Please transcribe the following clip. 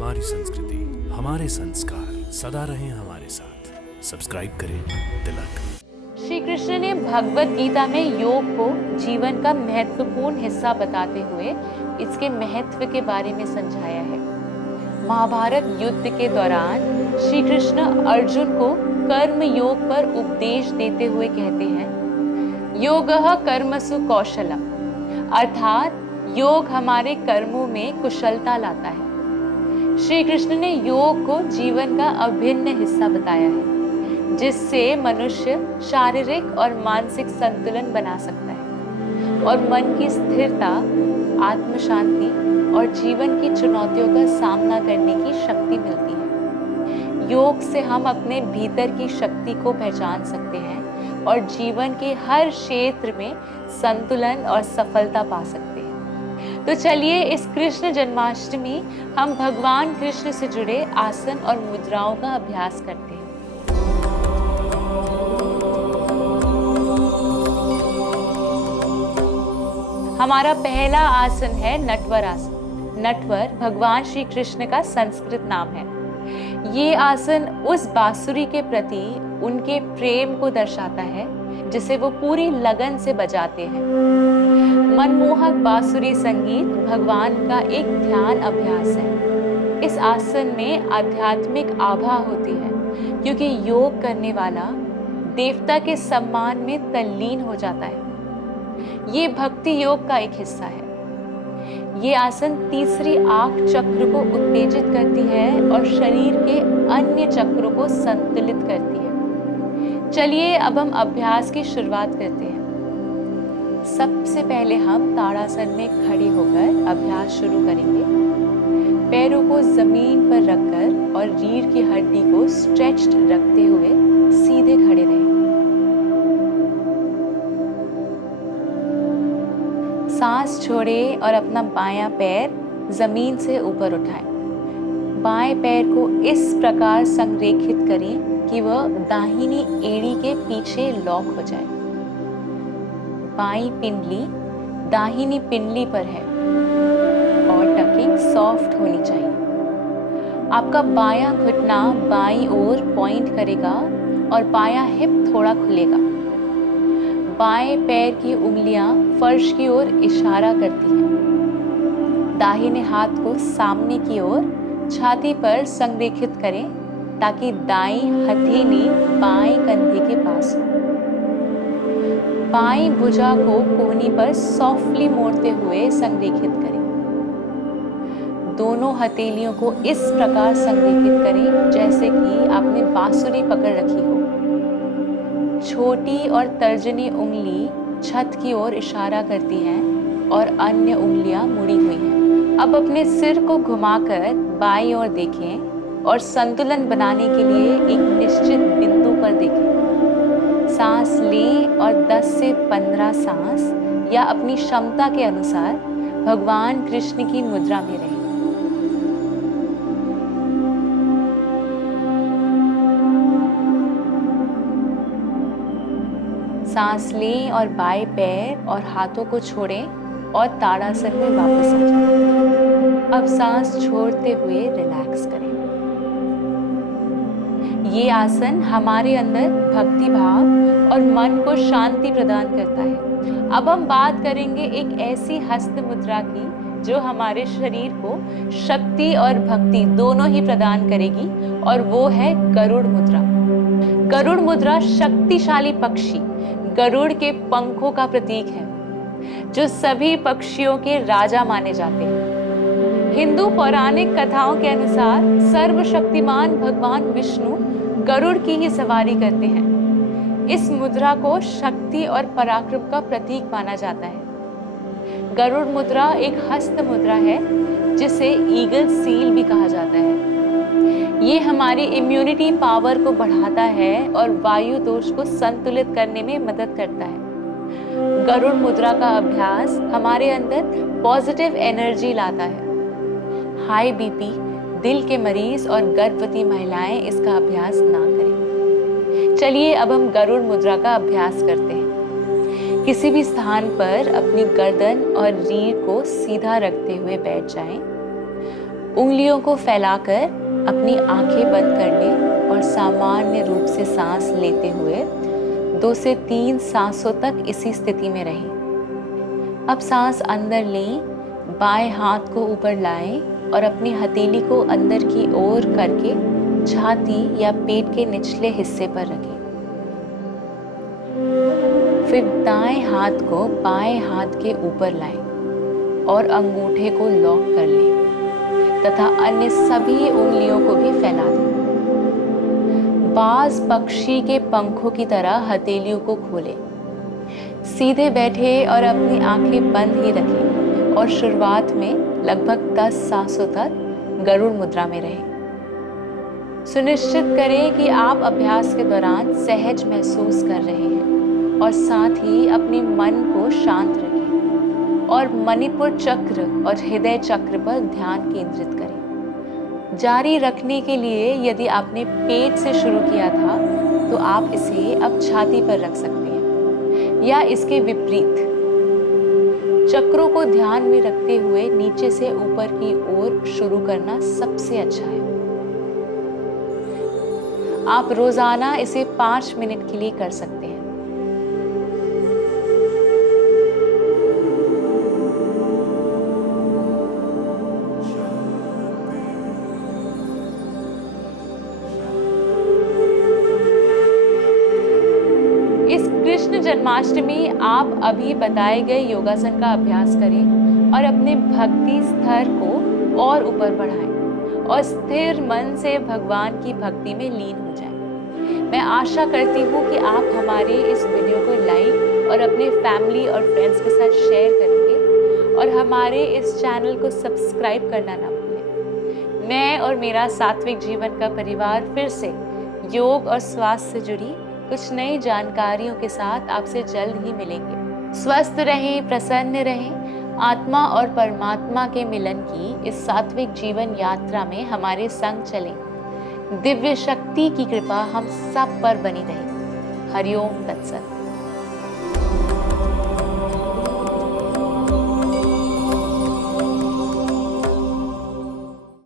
हमारी संस्कृति, हमारे संस्कार सदा रहें हमारे साथ। सब्सक्राइब करें तिलक। श्री कृष्ण ने भगवत गीता में योग को जीवन का महत्वपूर्ण हिस्सा बताते हुए इसके महत्व के बारे में समझाया है। महाभारत युद्ध के दौरान श्री कृष्ण अर्जुन को कर्म योग पर उपदेश देते हुए कहते हैं, योगः कर्मसु कौशलम, अर्थात योग हमारे कर्मों में कुशलता लाता है। श्री कृष्ण ने योग को जीवन का अभिन्न हिस्सा बताया है, जिससे मनुष्य शारीरिक और मानसिक संतुलन बना सकता है और मन की स्थिरता, आत्म शांति और जीवन की चुनौतियों का सामना करने की शक्ति मिलती है। योग से हम अपने भीतर की शक्ति को पहचान सकते हैं और जीवन के हर क्षेत्र में संतुलन और सफलता पा सकते हैं। तो चलिए इस कृष्ण जन्माष्टमी हम भगवान कृष्ण से जुड़े आसन और मुद्राओं का अभ्यास करते हैं। हमारा पहला आसन है नटवर आसन। नटवर भगवान श्री कृष्ण का संस्कृत नाम है। ये आसन उस बांसुरी के प्रति उनके प्रेम को दर्शाता है जिसे वो पूरी लगन से बजाते हैं। मनमोहक बांसुरी संगीत भगवान का एक ध्यान अभ्यास है। इस आसन में आध्यात्मिक आभा होती है क्योंकि योग करने वाला देवता के सम्मान में तल्लीन हो जाता है। ये भक्ति योग का एक हिस्सा है। ये आसन तीसरी आंख चक्र को उत्तेजित करती है और शरीर के अन्य चक्रों को संतुलित करती है। चलिए अब हम अभ्यास की शुरुआत करते हैं। सबसे पहले हम ताड़ासन में खड़े होकर अभ्यास शुरू करेंगे। पैरों को जमीन पर रखकर और रीढ़ की हड्डी को स्ट्रेच्ड रखते हुए सीधे खड़े रहें। सांस छोड़ें और अपना बायां पैर जमीन से ऊपर उठाएं। बाएं पैर को इस प्रकार संरेखित करें कि वह दाहिनी एड़ी के पीछे लॉक हो जाए। बाईं पिंडली दाहिनी पिंडली पर है और टकिंग सॉफ्ट होनी चाहिए। आपका बायां घुटना बाईं ओर पॉइंट करेगा और बायां हिप थोड़ा खुलेगा। बाएं पैर की उंगलियां फर्श की ओर इशारा करती हैं। दाहिने हाथ को सामने की ओर छाती पर संरेखित करें ताकि दाईं हथेली बाएं कंधे के पास हो। बाईं भुजा को कोहनी पर सॉफ्टली मोड़ते हुए संरेखित करें। दोनों हथेलियों को इस प्रकार संरेखित करें जैसे कि आपने बांसुरी पकड़ रखी हो। छोटी और तर्जनी उंगली छत की ओर इशारा करती हैं और अन्य उंगलियां मुड़ी हुई हैं। अब अपने सिर को घुमाकर बाईं ओर देखें और संतुलन बनाने के लिए एक निश्चित बिंदु पर देखें। सांस लें और 10 से 15 सांस या अपनी क्षमता के अनुसार भगवान कृष्ण की मुद्रा में रहें। सांस लें और बाएं पैर और हाथों को छोड़ें और ताड़ासन में वापस आ जाएं। अब सांस छोड़ते हुए रिलैक्स करें। ये आसन हमारे अंदर भक्ति भाव और मन को शांति प्रदान करता है। अब हम बात करेंगे एक ऐसी हस्त मुद्रा की जो हमारे शरीर को शक्ति और भक्ति दोनों ही प्रदान करेगी, और वो है गरुड़ मुद्रा। गरुड़ मुद्रा शक्तिशाली पक्षी गरुड़ के पंखों का प्रतीक है, जो सभी पक्षियों के राजा माने जाते हैं। हिंदू पौराणिक कथाओं के अनुसार सर्वशक्तिमान भगवान विष्णु गरुड़ की ही सवारी करते हैं। इस मुद्रा को शक्ति और पराक्रम का प्रतीक माना जाता है। गरुड़ मुद्रा एक हस्त मुद्रा है जिसे ईगल सील भी कहा जाता है। ये हमारी इम्यूनिटी पावर को बढ़ाता है और वायु दोष को संतुलित करने में मदद करता है। गरुड़ मुद्रा का अभ्यास हमारे अंदर पॉजिटिव एनर्जी लाता है। हाई बीपी, दिल के मरीज और गर्भवती महिलाएं इसका अभ्यास ना करें। चलिए अब हम गरुड़ मुद्रा का अभ्यास करते हैं। किसी भी स्थान पर अपनी गर्दन और रीढ़ को सीधा रखते हुए बैठ जाएं। उंगलियों को फैलाकर अपनी आंखें बंद कर लें और सामान्य रूप से सांस लेते हुए 2 से 3 सांसों तक इसी स्थिति में रहें। अब सांस अंदर लें, बाएं हाथ को ऊपर लाएं और अपनी हथेली को अंदर की ओर करके छाती या पेट के निचले हिस्से पर रखें। फिर दाएं हाथ को बाएं हाथ के ऊपर लाएं और अंगूठे को लॉक कर लें तथा अन्य सभी उंगलियों को भी फैला दें। बाज पक्षी के पंखों की तरह हथेलियों को खोलें। सीधे बैठे और अपनी आंखें बंद ही रखें और शुरुआत में लगभग 10 सांसों तक गरुड़ मुद्रा में रहें। सुनिश्चित करें कि आप अभ्यास के दौरान सहज महसूस कर रहे हैं और साथ ही अपने मन को शांत रखें और मणिपुर चक्र और हृदय चक्र पर ध्यान केंद्रित करें। जारी रखने के लिए यदि आपने पेट से शुरू किया था तो आप इसे अब छाती पर रख सकते हैं या इसके विपरीत। चक्रों को ध्यान में रखते हुए नीचे से ऊपर की ओर शुरू करना सबसे अच्छा है। आप रोजाना इसे 5 मिनट के लिए कर सकते हैं। इस कृष्ण जन्माष्टमी आप अभी बताए गए योगासन का अभ्यास करें और अपने भक्ति स्तर को और ऊपर बढ़ाएं और स्थिर मन से भगवान की भक्ति में लीन हो जाएं। मैं आशा करती हूँ कि आप हमारे इस वीडियो को लाइक और अपने फैमिली और फ्रेंड्स के साथ शेयर करेंगे और हमारे इस चैनल को सब्सक्राइब करना ना भूलें। मैं और मेरा सात्विक जीवन का परिवार फिर से योग और स्वास्थ्य से जुड़ी कुछ नई जानकारियों के साथ आपसे जल्द ही मिलेंगे। स्वस्थ रहें, प्रसन्न रहें। आत्मा और परमात्मा के मिलन की इस सात्विक जीवन यात्रा में हमारे संग चलें। दिव्य शक्ति की कृपा हम सब पर बनी रहे। हरिओम तत्सत।